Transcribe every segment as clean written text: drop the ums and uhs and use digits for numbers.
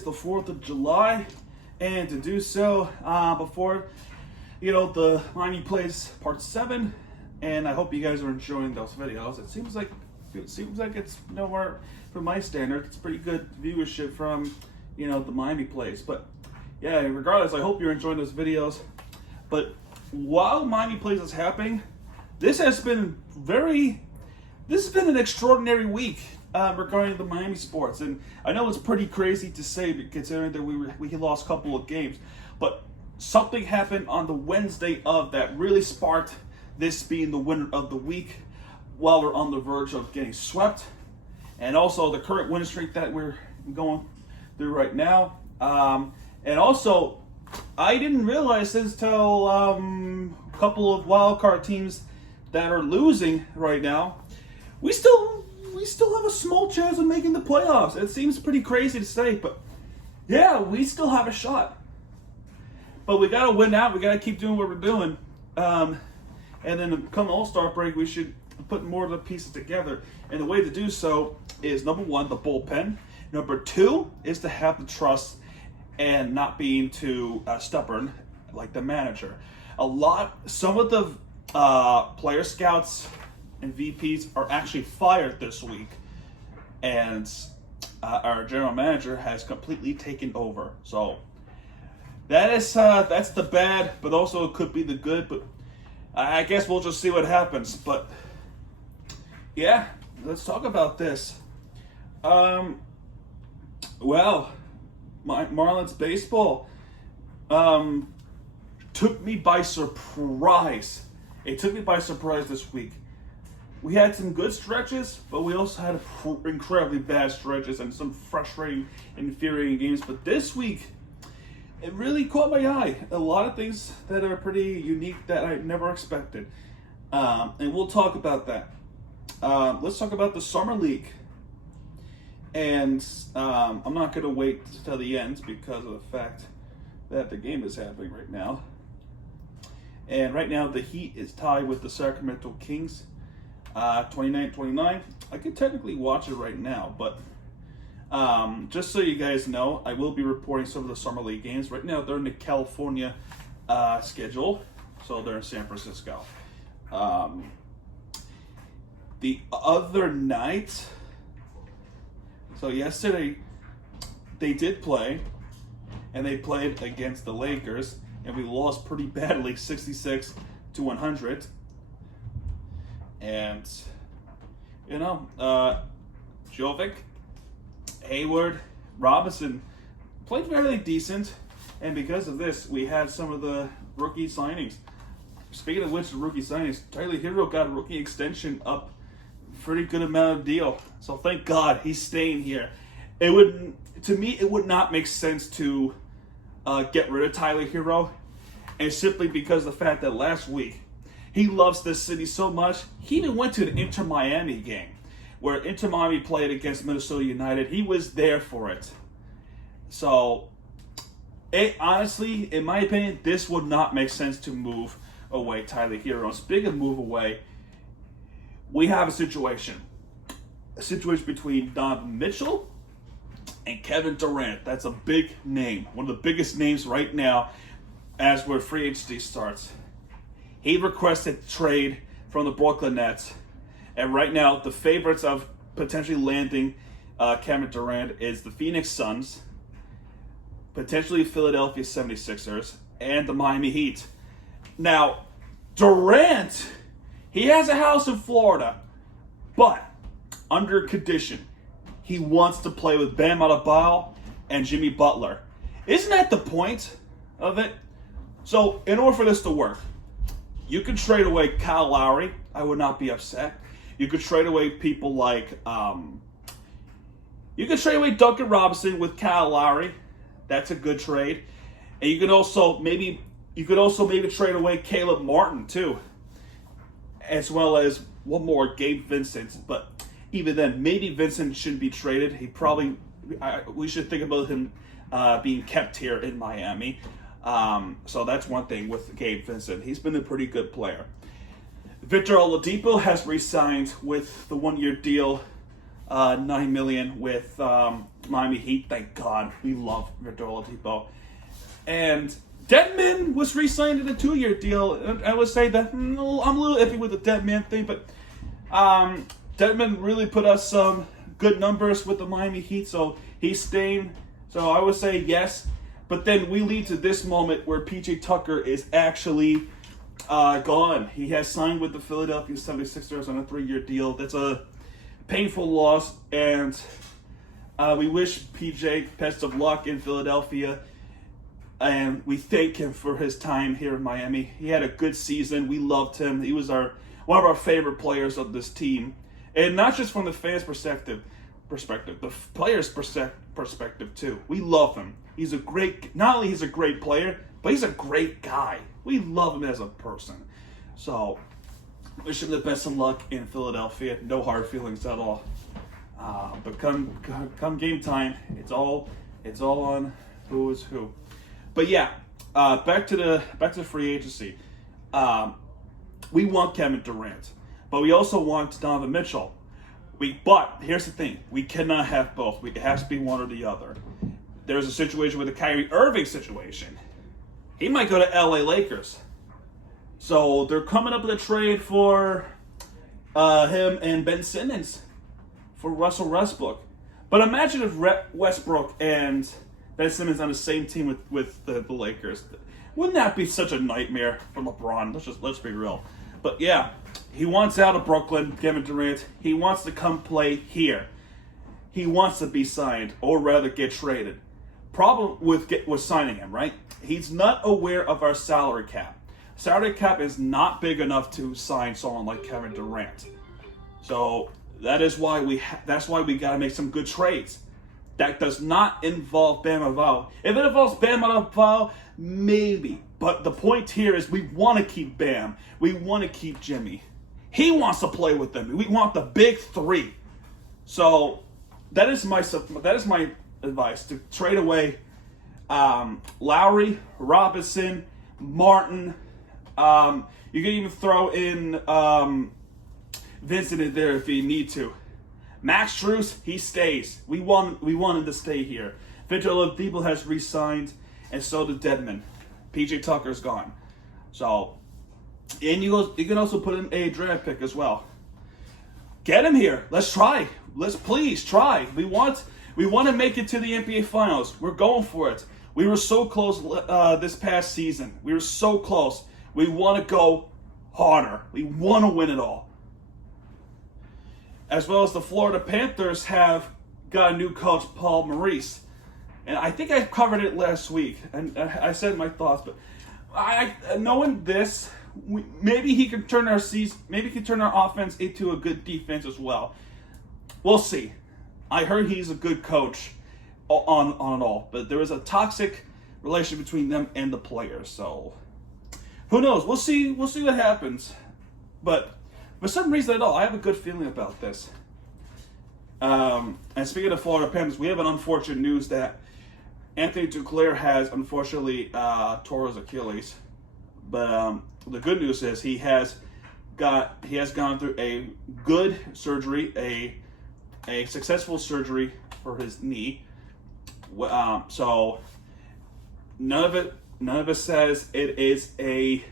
is the 4th of July, and to do so before, the Miami Plays Part 7, and I hope you guys are enjoying those videos. It seems like it's nowhere from my standard. It's pretty good viewership from, the Miami Plays. But yeah, regardless, I hope you're enjoying those videos. But while Miami Plays is happening, this has been an extraordinary week regarding the Miami sports, and I know it's pretty crazy to say considering that we lost a couple of games, but something happened on the Wednesday of that really sparked this being the winner of the week, while we're on the verge of getting swept, and also the current winning streak that we're going through right now, and also I didn't realize this until a couple of wild card teams that are losing right now. We still have a small chance of making the playoffs. It seems pretty crazy to say, but yeah, we still have a shot. But we gotta win out. We gotta keep doing what we're doing, and then come All-Star break, we should put more of the pieces together. And the way to do so is, number one, the bullpen. Number two is to have the trust and not being too stubborn like the manager. Some of the player scouts and VPs are actually fired this week, and our general manager has completely taken over. So that's the bad, but also it could be the good. But I guess we'll just see what happens. But yeah, let's talk about this. Marlins baseball took me by surprise. It took me by surprise this week. We had some good stretches, but we also had incredibly bad stretches and some frustrating, infuriating games. But this week, it really caught my eye. A lot of things that are pretty unique that I never expected. And we'll talk about that. Let's talk about the Summer League. And I'm not going to wait till the end because of the fact that the game is happening right now. And right now, the Heat is tied with the Sacramento Kings, 29-29. I could technically watch it right now, but just so you guys know, I will be reporting some of the Summer League games. Right now, they're in the California schedule, so they're in San Francisco. The other night, so yesterday, they did play, and they played against the Lakers, and we lost pretty badly, 66-100. And, Jovic, Hayward, Robinson played fairly decent, and because of this, we had some of the rookie signings. Speaking of which, the rookie signings, Tyler Hero got a rookie extension up pretty good amount of deal. So thank God he's staying here. It would not make sense to get rid of Tyler Hero, and simply because of the fact that last week he loves this city so much, he even went to the Inter Miami game where Inter Miami played against Minnesota United. He was there for it. So, honestly, in my opinion, this would not make sense to move away Tyler Hero. And speaking of move away, we have a situation between Donovan Mitchell and Kevin Durant. That's a big name, one of the biggest names right now as where free agency starts. He requested trade from the Brooklyn Nets, and right now the favorites of potentially landing Kevin Durant is the Phoenix Suns, potentially Philadelphia 76ers, and the Miami Heat. Now, Durant, he has a house in Florida, but under condition. He wants to play with Bam Adebayo and Jimmy Butler. Isn't that the point of it? So, in order for this to work, you could trade away Kyle Lowry. I would not be upset. You could trade away people like, you could trade away Duncan Robinson with Kyle Lowry. That's a good trade. And you could also maybe trade away Caleb Martin too, as well as one more, Gabe Vincent. But even then, maybe Vincent shouldn't be traded. We should think about him being kept here in Miami. So that's one thing with Gabe Vincent. He's been a pretty good player. Victor Oladipo has re-signed with the one-year deal, $9 million with Miami Heat. Thank God. We love Victor Oladipo. And Deadman was re-signed in a 2-year deal. And I would say that I'm a little iffy with the Deadman thing, but Deadman really put us some good numbers with the Miami Heat, so he's staying. So I would say yes. But then we lead to this moment where PJ Tucker is actually gone. He has signed with the Philadelphia 76ers on a 3-year deal. That's a painful loss, and we wish PJ best of luck in Philadelphia, and we thank him for his time here in Miami. He had a good season. We loved him. He was one of our favorite players of this team, and not just from the fans' perspective, the players' perspective too. We love him. Not only he's a great player, but he's a great guy. We love him as a person. So, wish him the best of luck in Philadelphia. No hard feelings at all. But come game time, it's all on who is who. But yeah, back to the free agency. We want Kevin Durant, but we also want Donovan Mitchell. But here's the thing: we cannot have both. It has to be one or the other. There's a situation with the Kyrie Irving situation. He might go to LA Lakers. So they're coming up with a trade for him and Ben Simmons for Russell Westbrook. But imagine if Westbrook and Ben Simmons on the same team with the Lakers. Wouldn't that be such a nightmare for LeBron? Let's be real. But yeah, he wants out of Brooklyn, Kevin Durant. He wants to come play here. He wants to be signed, or rather get traded. Problem with signing him, right? He's not aware of our salary cap. Salary cap is not big enough to sign someone like Kevin Durant. So that's why we got to make some good trades. That does not involve Bam Adebayo. If it involves Bam Adebayo, maybe. But the point here is we want to keep Bam. We want to keep Jimmy. He wants to play with them. We want the big three. So that is my advice, to trade away Lowry, Robinson, Martin. You can even throw in Vincent in there if you need to. Max Strus, he stays. We want him to stay here. Victor Oladipo has re-signed, and so did Deadman. PJ Tucker's gone. So, and you can also put in a draft pick as well. Get him here. Let's try. Let's please try. We want to make it to the NBA Finals. We're going for it. We were so close this past season. We were so close. We want to go harder. We want to win it all. As well as the Florida Panthers have got a new coach, Paul Maurice. And I think I covered it last week, and I said my thoughts. But knowing this, maybe he can turn our offense into a good defense as well. We'll see. I heard he's a good coach on it all, but there is a toxic relation between them and the players. So who knows? We'll see. We'll see what happens. But for some reason at all, I have a good feeling about this. And speaking of Florida Panthers, we have an unfortunate news that Anthony Duclair has unfortunately tore his Achilles. But the good news is he has gone through a good surgery, a successful surgery for his knee. So none of it says it is a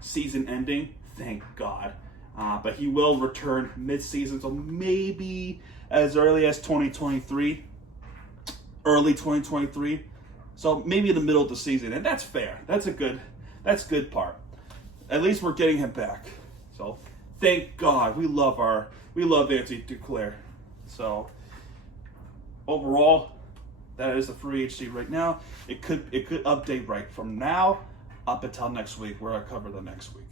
season ending. Thank God. But he will return mid-season, so maybe as early as 2023, early 2023. So maybe in the middle of the season, and that's fair. That's good part. At least we're getting him back. So thank God. We love Anthony Duclair. So overall, that is the free agency right now. It could update right from now up until next week, where I cover the next week.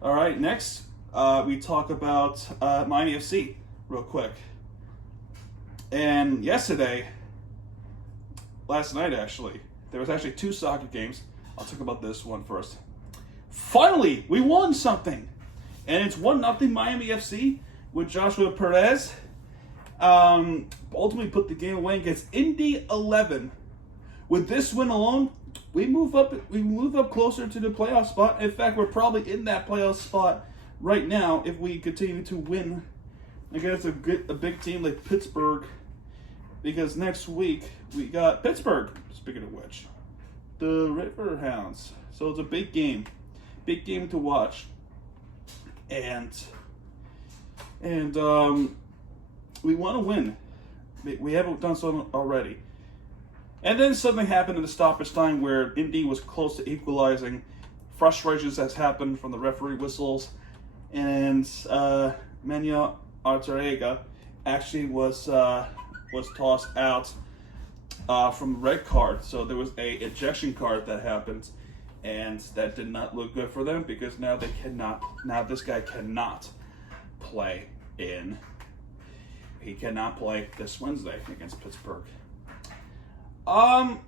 All right, next we talk about Miami FC real quick. And last night actually, there was actually 2 soccer games. I'll talk about this one first. Finally, we won something, and it's 1-0 Miami FC with Joshua Perez. Ultimately put the game away against Indy 11. With this win alone, we move up closer to the playoff spot. In fact, we're probably in that playoff spot right now if we continue to win against a big team like Pittsburgh because next week we got Pittsburgh, speaking of which, the Riverhounds. So it's a big game to watch. And we want to win. We haven't done so already. And then something happened in the stoppage time where Indy was close to equalizing. Frustrations has happened from the referee whistles, and Menya Arteaga actually was tossed out from red card. So there was a ejection card that happened, and that did not look good for them because now this guy cannot play in. He cannot play this Wednesday against Pittsburgh. All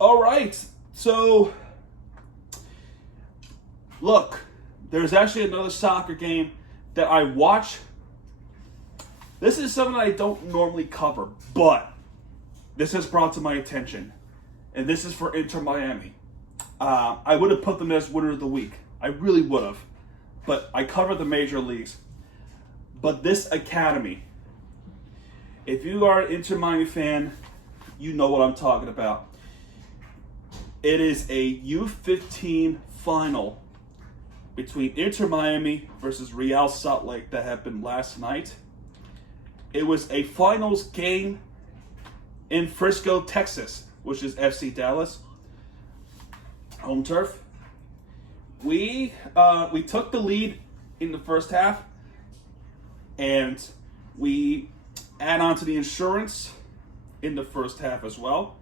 right. So, look, there's actually another soccer game that I watch. This is something I don't normally cover, but this has brought to my attention, and this is for Inter Miami. I would have put them as winner of the week. I really would have, but I cover the major leagues. But this academy, if you are an Inter Miami fan, you know what I'm talking about. It is a U15 final between Inter Miami versus Real Salt Lake that happened last night. It was a finals game in Frisco, Texas, which is FC Dallas, home turf. We took the lead in the first half, and we add on to the insurance in the first half as well.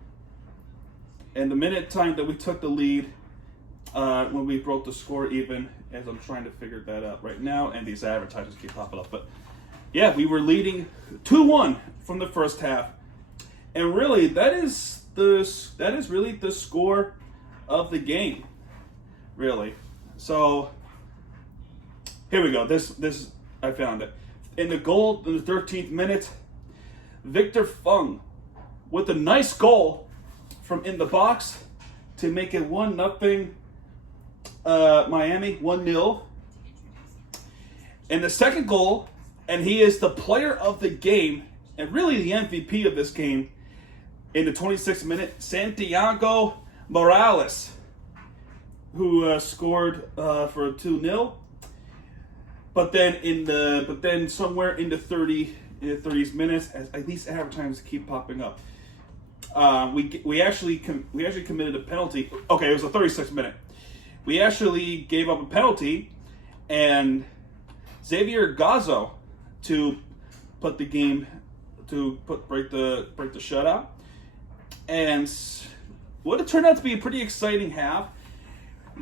And the minute time that we took the lead, when we broke the score even, as I'm trying to figure that out right now, and these advertisements keep popping up, but yeah, we were leading 2-1 from the first half, and really that is really the score of the game, really. So here we go. This I found it. In the goal in the 13th minute, Victor Fung with a nice goal from in the box to make it 1-0 Miami, 1-0. And the second goal, and he is the player of the game, and really the MVP of this game, in the 26th minute, Santiago Morales, who scored for 2-0. But then somewhere in the 30s minutes, as these advertisements keep popping up, we actually committed a penalty. Okay, it was the 36th minute. We actually gave up a penalty, and Xavier Gazzo to put the game break the shutout, and what it turned out to be a pretty exciting half.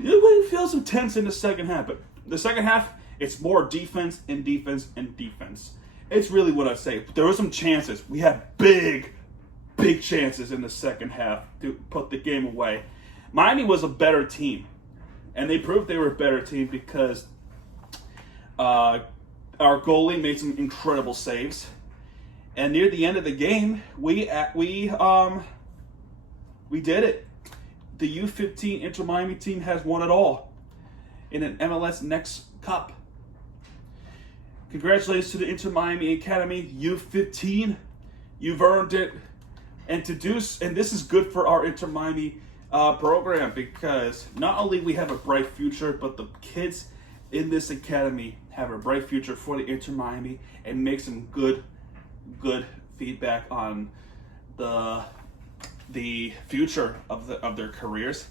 You feel some tense in the second half, but the second half, it's more defense and defense and defense. It's really what I say. There were some chances. We had big chances in the second half to put the game away. Miami was a better team, and they proved they were a better team because our goalie made some incredible saves. And near the end of the game, we did it. The U15 Inter Miami team has won it all in an MLS Next Cup. Congratulations to the Inter Miami Academy U15. You've earned it. And this is good for our Inter Miami program, because not only we have a bright future, but the kids in this academy have a bright future for the Inter Miami, and make some good feedback on the future of their careers,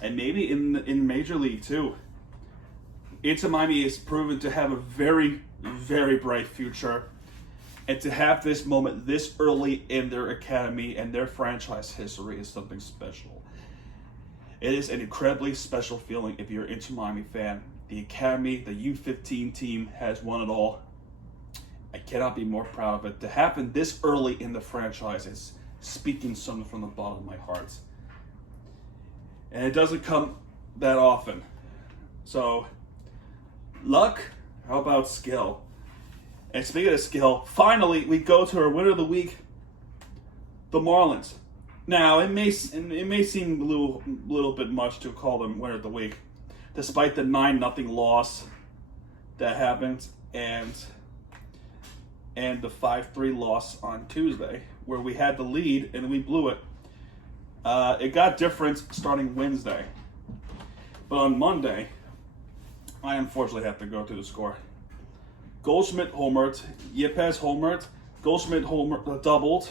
and maybe in Major League too. Inter Miami is proven to have a very bright future, and to have this moment this early in their academy and their franchise history is something special. It is an incredibly special feeling if you're an Inter Miami fan. The academy, the U15 team, has won it all. I cannot be more proud of it. To happen this early in the franchise is speaking something from the bottom of my heart. And it doesn't come that often. So, luck, how about skill? And speaking of skill, finally we go to our winner of the week, the Marlins. Now, it may seem a little bit much to call them winner of the week, despite the 9-0 loss that happened. And and the 5-3 loss on Tuesday, where we had the lead and we blew it. It got different starting Wednesday. But on Monday, I unfortunately have to go through the score. Goldschmidt homered, Yepes homered, Goldschmidt doubled,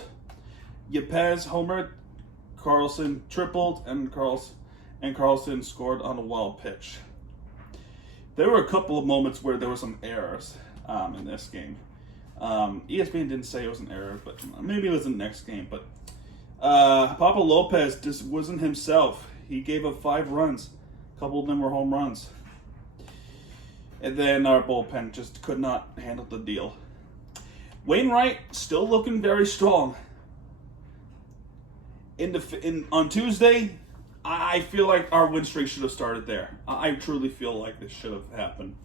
Yepes homered, Carlson tripled, and Carlson scored on a wild pitch. There were a couple of moments where there were some errors in this game. ESPN didn't say it was an error, but maybe it was in the next game. But Papa Lopez just wasn't himself. He gave up 5 runs. A couple of them were home runs. And then our bullpen just could not handle the deal. Wainwright still looking very strong. On Tuesday, I feel like our win streak should have started there. I truly feel like this should have happened.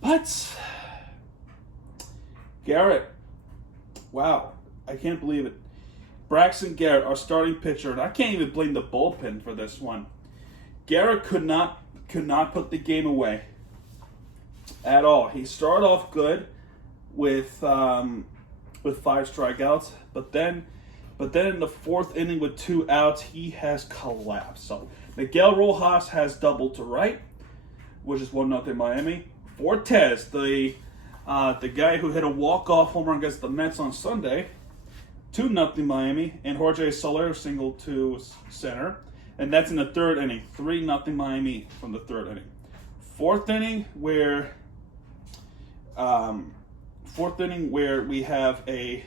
But Garrett, wow, I can't believe it. Braxton Garrett, our starting pitcher, and I can't even blame the bullpen for this one. Garrett could not put the game away at all. He started off good with 5 strikeouts, but then in the 4th inning with 2 outs, he has collapsed. So Miguel Rojas has doubled to right, which is 1-0 Miami. Fortes, the guy who hit a walk-off home run against the Mets on Sunday, 2-0 Miami, and Jorge Soler singled to center, and that's in the 3rd inning, 3-0 Miami from the 3rd inning. 4th inning where we have a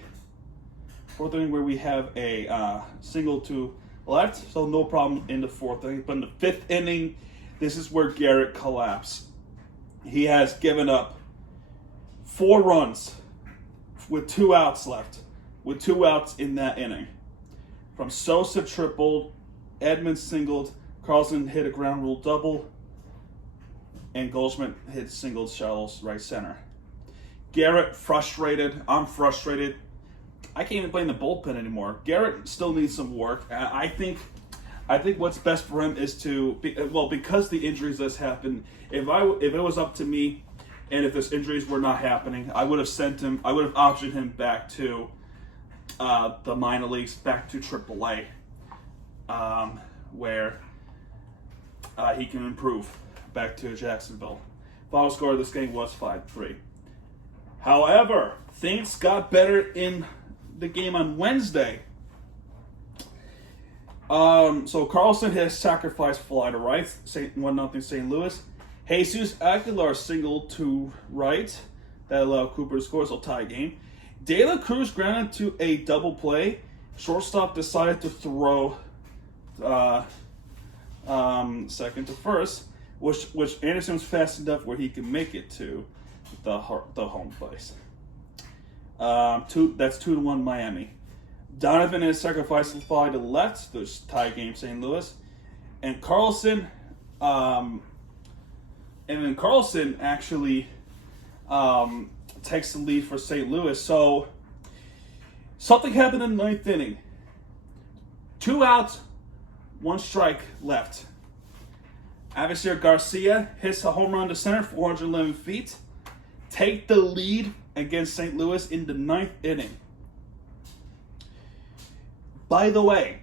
single to left, so no problem in the 4th inning. But in the 5th inning, this is where Garrett collapsed. He has given up 4 runs with 2 outs left, with 2 outs in that inning. From Sosa tripled, Edmonds singled, Carlson hit a ground rule double, and Goldschmidt hit singled shallows right center. Garrett frustrated. I'm frustrated. I can't even blame the bullpen anymore. Garrett still needs some work. I think what's best for him is because the injuries that's happened. If it was up to me, and if his injuries were not happening, I would have optioned him back to the minor leagues, back to AAA, where he can improve. Back to Jacksonville. Final score of this game was 5-3. However, things got better in the game on Wednesday. So Carlson hit a sacrifice fly to right, 1-0 St. Louis. Jesus Aguilar singled to right. That allowed Cooper to score, so tie game. De La Cruz grounded to a double play. Shortstop decided to throw second to first, which Anderson was fast enough where he could make it to the home place. That's 2-1 Miami. Donovan is sacrificing fly to left. There's tie game St. Louis, and Carlson, actually takes the lead for St. Louis. So something happened in the 9th inning. 2 outs, 1 strike left. Avisir Garcia hits a home run to center, 411 feet. Take the lead against St. Louis in the 9th inning. By the way,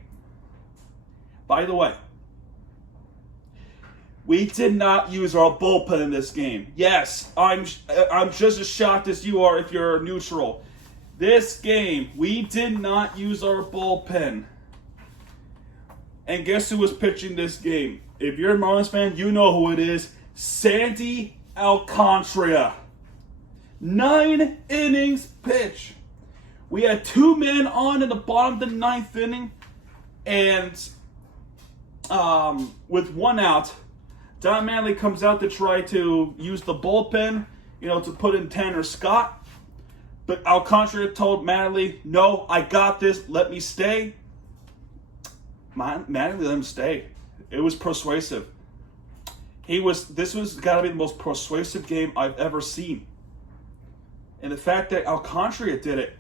we did not use our bullpen in this game. Yes, I'm just as shocked as you are if you're neutral. This game, we did not use our bullpen. And guess who was pitching this game? If you're a Marlins fan, you know who it is. Sandy Alcantara. 9 innings pitch. We had 2 men on in the bottom of the 9th inning. And with 1 out, Don Manley comes out to try to use the bullpen, to put in Tanner Scott. But Alcantara told Manley, "No, I got this. Let me stay." Manley let him stay. It was persuasive. This was got to be the most persuasive game I've ever seen. And the fact that Alcantara did it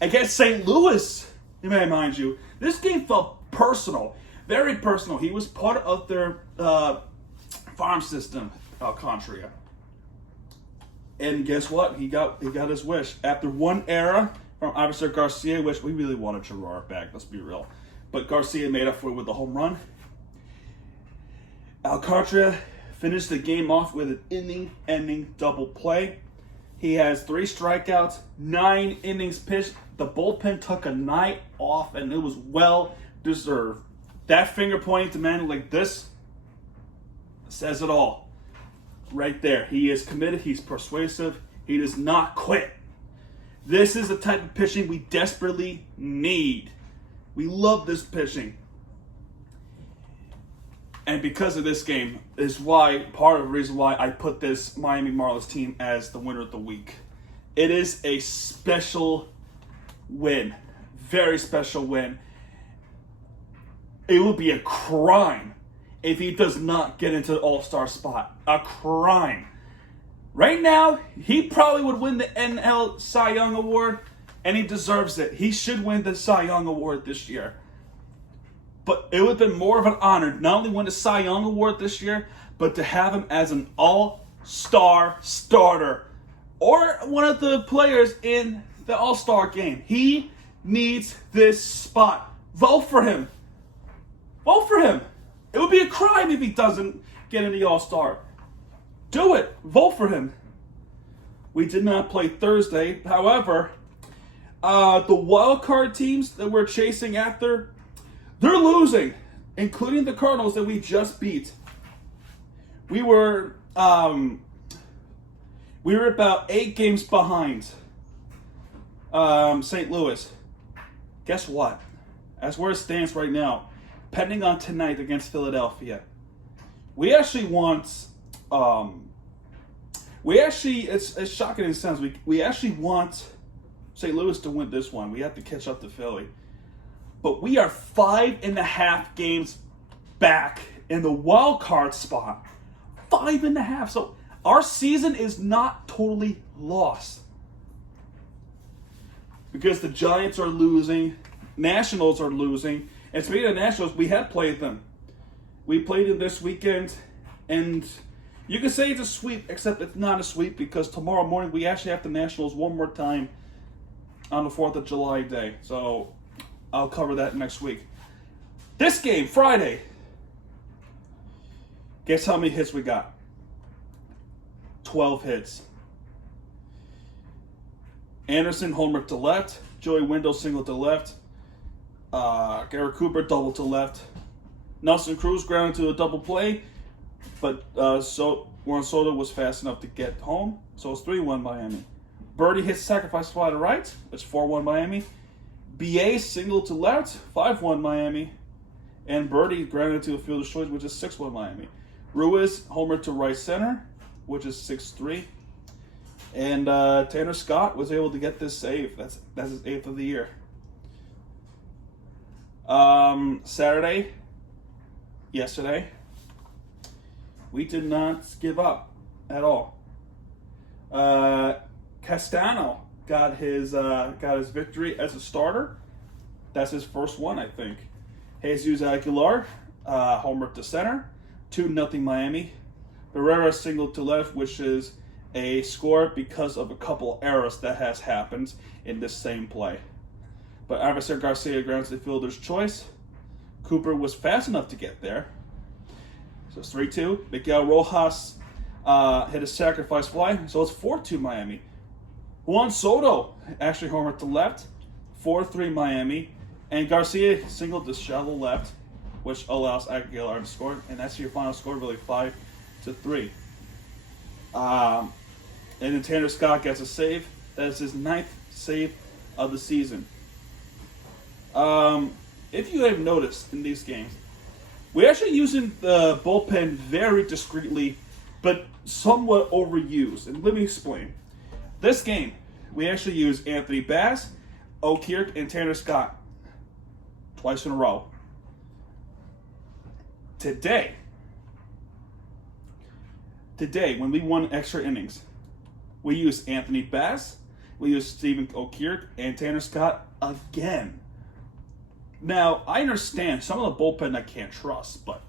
against St. Louis, mind you, this game felt personal, very personal. He was part of their farm system, Alcantara. And guess what? He got his wish. After one era from Iverson Garcia, which we really wanted Gerard back, let's be real. But Garcia made up for it with the home run. Alcantara finished the game off with an inning-ending double play. He has 3 strikeouts, 9 innings pitched. The bullpen took a night off, and it was well deserved. That finger pointing to man like this says it all. Right there. He is committed. He's persuasive. He does not quit. This is the type of pitching we desperately need. We love this pitching. And because of this game is why, part of the reason why I put this Miami Marlins team as the winner of the week. It is a special win. Very special win. It would be a crime if he does not get into the All-Star spot. A crime. Right now, he probably would win the NL Cy Young Award, and he deserves it. He should win the Cy Young Award this year. But it would have been more of an honor not only win the Cy Young Award this year, but to have him as an all-star starter or one of the players in the All-Star game. He needs this spot. Vote for him. Vote for him. It would be a crime if he doesn't get in the All-Star. Do it. Vote for him. We did not play Thursday. However, the wild card teams that we're chasing after, they're losing, including the Cardinals that we just beat. We were about 8 games behind St. Louis. Guess what? As where it stands right now, pending on tonight against Philadelphia, we actually want. It's shocking in a sense. We actually want St. Louis to win this one. We have to catch up to Philly. But we are 5.5 games back in the wild card spot. 5.5. So our season is not totally lost. Because the Giants are losing, Nationals are losing. And speaking of Nationals, we have played them. We played them this weekend, and you can say it's a sweep, except it's not a sweep because tomorrow morning we actually have the Nationals one more time on the 4th of July day. So I'll cover that next week. This game, Friday. Guess how many hits we got? 12 hits. Anderson homered to left. Joey Wendell single to left. Garrett Cooper double to left. Nelson Cruz grounded to a double play. But Juan Soto was fast enough to get home. So it's 3-1 Miami. Birdie hits sacrifice fly to right. It's 4-1 Miami. BA single to left, 5-1 Miami. And Birdie grounded to a fielder's choice, which is 6-1 Miami. Ruiz homer to right center, which is 6-3. And Tanner Scott was able to get this save. That's his 8th of the year. Yesterday, we did not give up at all. Castano got his victory as a starter. That's his first one, I think. Jesus Aguilar homer to center, 2-0 Miami. Barrera single to left, which is a score because of a couple errors that has happened in this same play. But Iverson Garcia grounds the fielder's choice. Cooper was fast enough to get there. So it's 3-2. Miguel Rojas hit a sacrifice fly, so it's 4-2 Miami. Juan Soto actually homered to left, 4-3 Miami. And Garcia singled to shallow left, which allows Aguilar to score. And that's your final score, really 5-3. And then Tanner Scott gets a save. That is his 9th save of the season. If you have noticed in these games, we're actually using the bullpen very discreetly, but somewhat overused. And let me explain. This game, we actually use Anthony Bass, Okirk, and Tanner Scott twice in a row. Today, when we won extra innings, we used Anthony Bass, we used Stephen Okirk, and Tanner Scott again. Now, I understand some of the bullpen I can't trust, but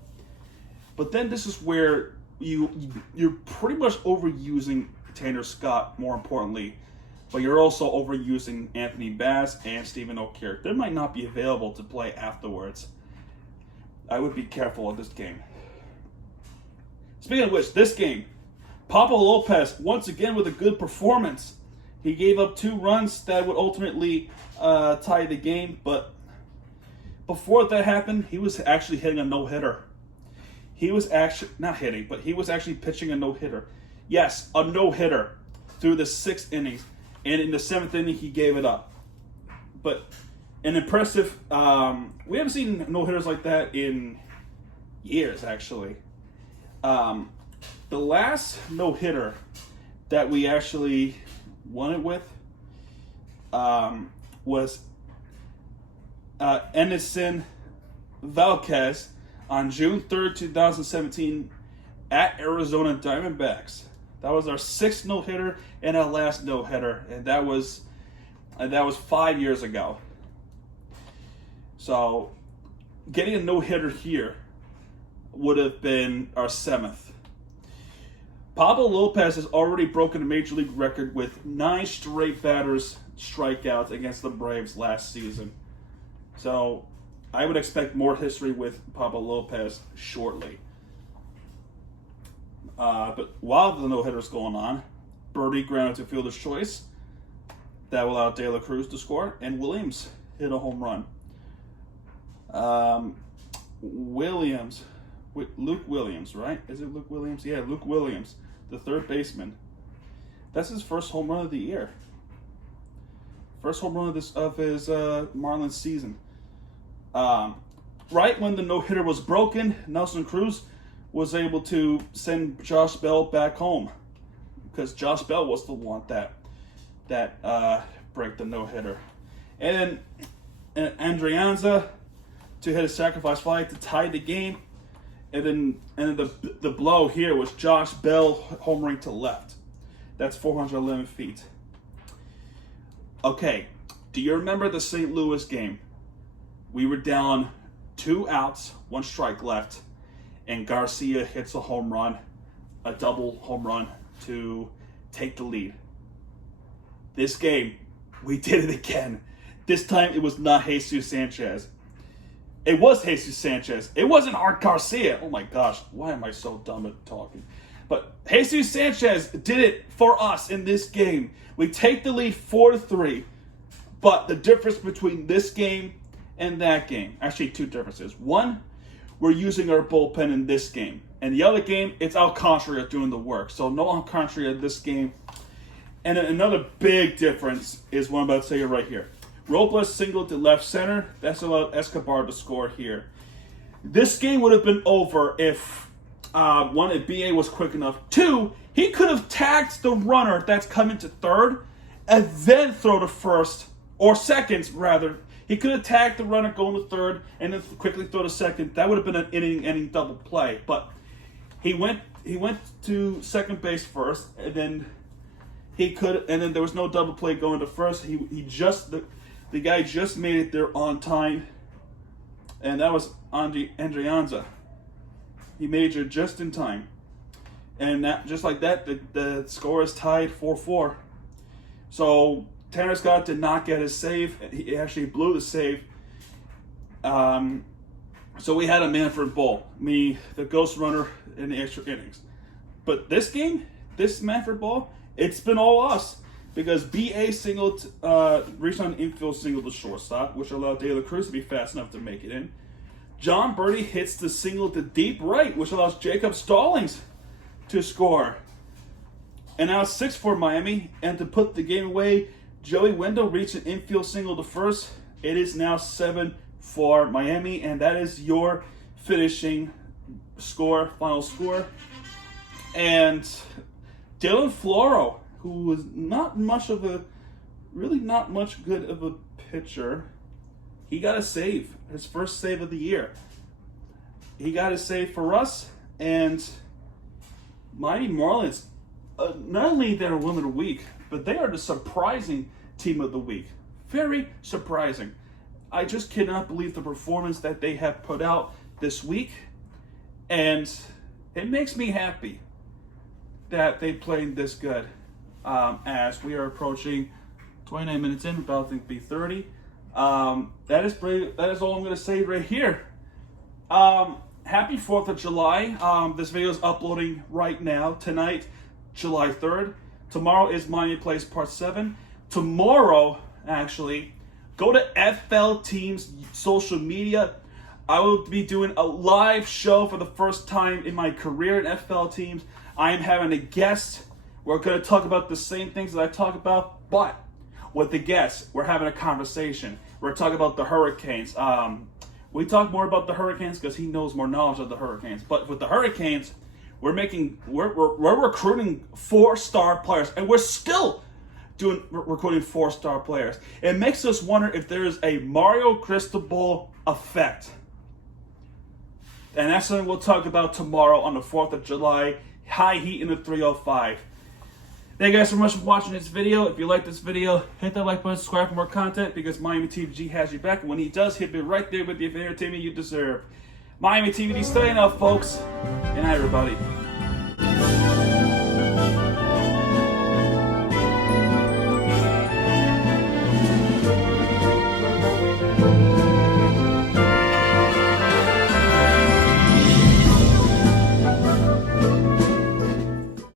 then this is where you're pretty much overusing Tanner Scott, more importantly. But you're also overusing Anthony Bass and Stephen O'Keefe. They might not be available to play afterwards. I would be careful of this game. Speaking of which, this game, Pablo Lopez, once again with a good performance. He gave up 2 runs that would ultimately tie the game, but before that happened, he was actually hitting a no-hitter. He was actually, not hitting, but he was actually pitching a no-hitter. Yes, a no-hitter through the 6th innings, and in the 7th inning, he gave it up. But an impressive, we haven't seen no-hitters like that in years, actually. The last no-hitter that we actually won it with was Edinson Valquez on June 3rd, 2017 at Arizona Diamondbacks. That was our 6th no-hitter and our last no-hitter, and that was 5 years ago. So getting a no-hitter here would have been our 7th. Pablo Lopez has already broken a major league record with 9 straight batters strikeouts against the Braves last season. So I would expect more history with Pablo Lopez shortly. But while the no-hitter is going on, Birdie grounded to fielder's choice. That will allow De La Cruz to score, and Williams hit a home run. Luke Williams, right? Is it Luke Williams? Yeah, Luke Williams, the third baseman. That's his first home run of the year. First home run of his Marlins season. Right when the no-hitter was broken, Nelson Cruz was able to send Josh Bell back home because Josh Bell was the one that break the no-hitter. And then Andrianza to hit a sacrifice fly to tie the game. And then the blow here was Josh Bell homering to left. That's 411 feet. Okay, do you remember the St. Louis game? We were down 2 outs, 1 strike left, and Garcia hits a home run, a double home run to take the lead. This game, we did it again. This time it was not Jesus Sanchez. It was Jesus Sanchez. It wasn't Art Garcia. Oh my gosh, why am I so dumb at talking? But Jesus Sanchez did it for us in this game. We take the lead 4-3. But the difference between this game and that game, actually 2 differences. One, we're using our bullpen in this game. And the other game, it's Alcantara doing the work. So no Alcantara in this game. And then another big difference is what I'm about to say right here. Robles singled to left center. That's allowed Escobar to score here. This game would have been over if, one, if BA was quick enough. 2, he could have tagged the runner that's coming to third and then throw to first, or seconds rather. He could have tagged the runner going to third and then quickly throw to second. That would have been an inning double play. But he went to second base first, and then there was no double play going to first. The guy just made it there on time, and that was Andrianza. He made it just in time. And that, just like that, the score is tied 4-4. So Tanner Scott did not get his save. He actually blew the save. So we had a Manfred Bull, the ghost runner in the extra innings. But this game, this Manfred Bull, it's been all us. Because B.A. singled, reached on infield single to shortstop, which allowed De La Cruz to be fast enough to make it in. John Birdie hits the single to deep right, which allows Jacob Stallings to score. And now it's 6 for Miami. And to put the game away, Joey Wendell reached an infield single to first. It is now 7 for Miami, and that is your finishing score, final score. And Dylan Floro, who was not much good of a pitcher, he got a save, his first save of the year. He got a save for us, and Miami Marlins, not only they're winner of the week, but they are the surprising team of the week. Very surprising. I just cannot believe the performance that they have put out this week, and it makes me happy that they played this good. as we are approaching 29 minutes in, about to be 30. That is all I'm going to say right here. Happy 4th of July. This video is uploading right now, tonight, July 3rd. Tomorrow is Miami Plays Part 7. Tomorrow, actually, go to FL Team's social media. I will be doing a live show for the first time in my career in FL Teams. I am having a guest. We're going to talk about the same things that I talk about, but with the guest, we're having a conversation. We're talking about the Hurricanes. We talk more about the Hurricanes because he knows more knowledge of the Hurricanes. But with the Hurricanes, we're recruiting 4-star players, and we're still recruiting 4-star players. It makes us wonder if there is a Mario Cristobal effect. And that's something we'll talk about tomorrow on the 4th of July. High heat in the 305. Thank you guys so much for watching this video. If you like this video, hit that like button, subscribe for more content, because Miami TVG has you back. And when he does, he'll be right there with the entertainment you deserve. Miami TVG staying up, folks. And hi, everybody.